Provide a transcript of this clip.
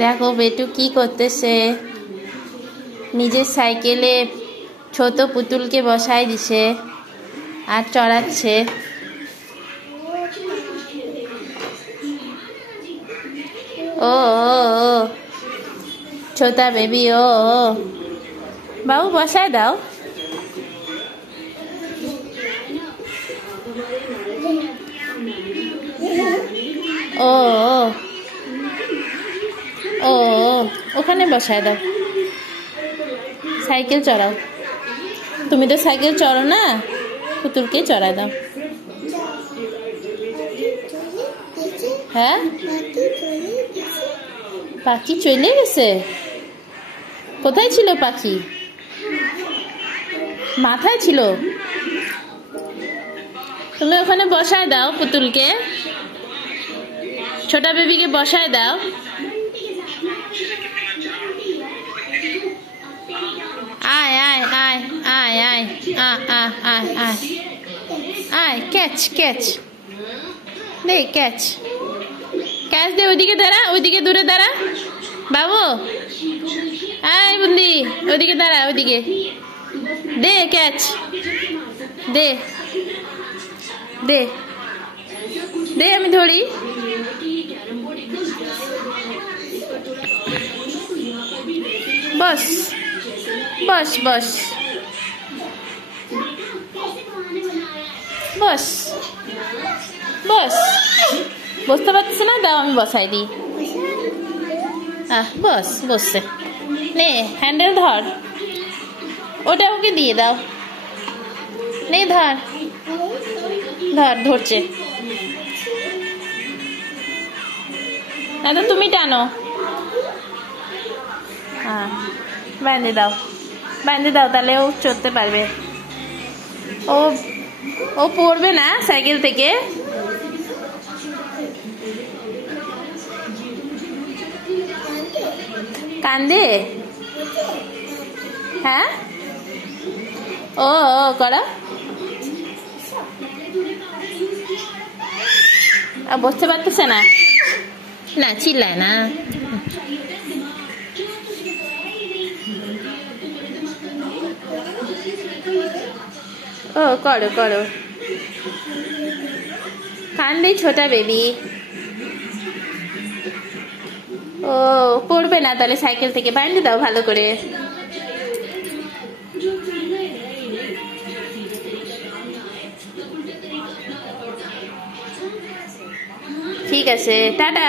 দেখো বেটু কি করতেছে, নিজের সাইকেলে ছোট পুতুলকে বসাই দিছে আর চড়াচ্ছে। ও ছোটা বেবি, ও বাবু বসায় দাও। ও ও ওখানে বসায় দাও, সাইকেল চড়াও। তুমি তো সাইকেল চড়ো না, পুতুলকে চড়ায় দাও। হ্যাঁ, পাখি চলে গেছে? কোথায় ছিল পাখি? মাথায় ছিল। তুমি ওখানে বসায় দাও পুতুলকে, ছোটা বেবিকে বসায় দাও। আয় আয় আয় আয় আয় আয় আয় আয় আয়, ক্যাচ ক্যাচ দে, ক্যাচ ক্যাচ দে। ওইদিকে দাঁড়া, ওইদিকে দূরে দাঁড়া বাবু। আয় বুন্দি, ওইদিকে দাঁড়া, ওইদিকে দে, ক্যাচ দে দে দে, আমি ধরি। বস বস বস বস বস, বসতে পারছিস না? দাও আমি বসাই দিই। বস, বসছে। নে হ্যান্ডেল ধর, ওটা ওকে দিয়ে দাও। নে ধর ধর, ধরছে না তো তুমি টানো। হ্যাঁ, বাঁধে দাও, বাঁধে দাও, তাহলে ও চড়তে পারবে। ও ও পড়বে না সাইকেল থেকে। কান্দে? হ্যাঁ, ও করো। বসতে পারতেছে না, না চিল্লায় না। ও করো করো, কান্দে ছোটা বেবি। ও পড়বে না তাহলে সাইকেল থেকে, বাঁধে দাও ভালো করে। ঠিক আছে, টাটা।